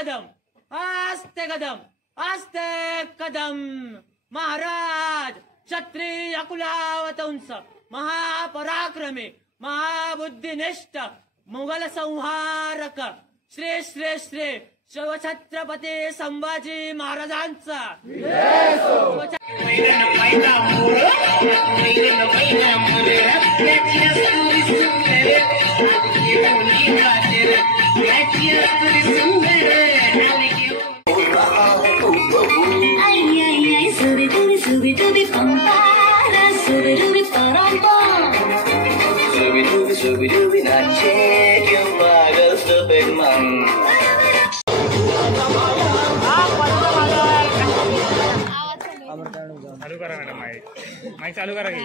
कदम आस्ते कदम आस्ते कदम। महाराज क्षत्रिय कुलावतंस महापराक्रमी महाबुद्धिनिष्ठ मुघल संहारक श्री श्री श्री शिवछत्रपती संभाजी महाराजांचा चालू करा मॅडम माईक चालू करा की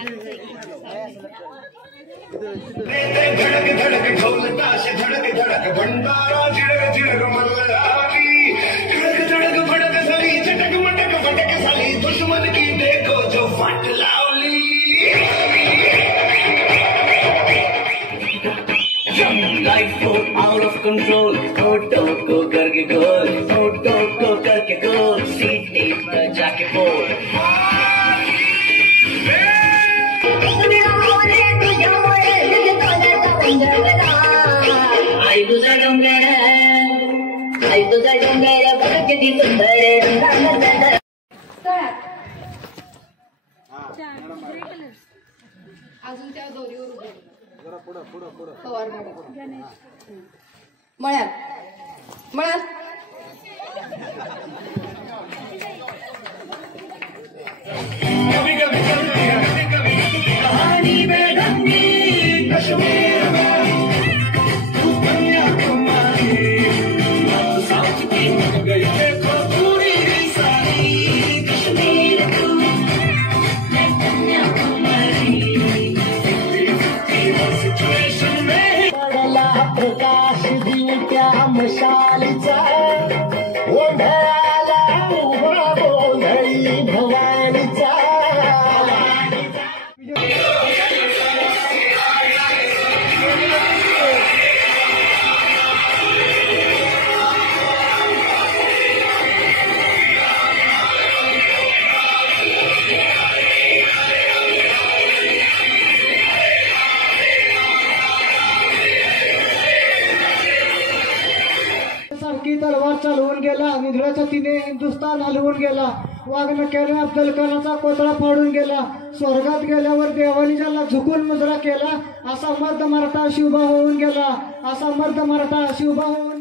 धड़क धड़क ढोल ताश धड़क धड़क भंडारा झिड़क झिड़क मल्हारी धड़क धड़क भड़क साली चटक मटक भटक साली दुश्मन की देखो जो फट लावली। Life go out of control, photo को करके गोल, फोटो को करके गोल, सीट नीट में जाके बोल। आई तुझा डोंगर बघ किती सुंदर। अजून त्या दोरीवर उभे पवार मळ्यात मळ्यात कहानी बेढंगी कश्मीर में कन्याकुमारी साउथ की गई देखो पूरी सारी कश्मीर तू कन्याकुमारी सिचुएशन में पडला प्रकाश दिवट्या मशालीचा ओढाला उभा गोंधळी भवानीचा। सारखी तलवार चालवून गेला, निधड्याच्या तिने हिंदुस्थान हलवून गेला, वाघनख्याने अफजल खानाचा कोथळा फाडून गेला, स्वर्गात गेल्यावर देवालीच्याला झुकून मुजरा केला, असा मर्द मराठा शिवबा होऊन गेला, असा मर्द मराठा शिवबा होऊन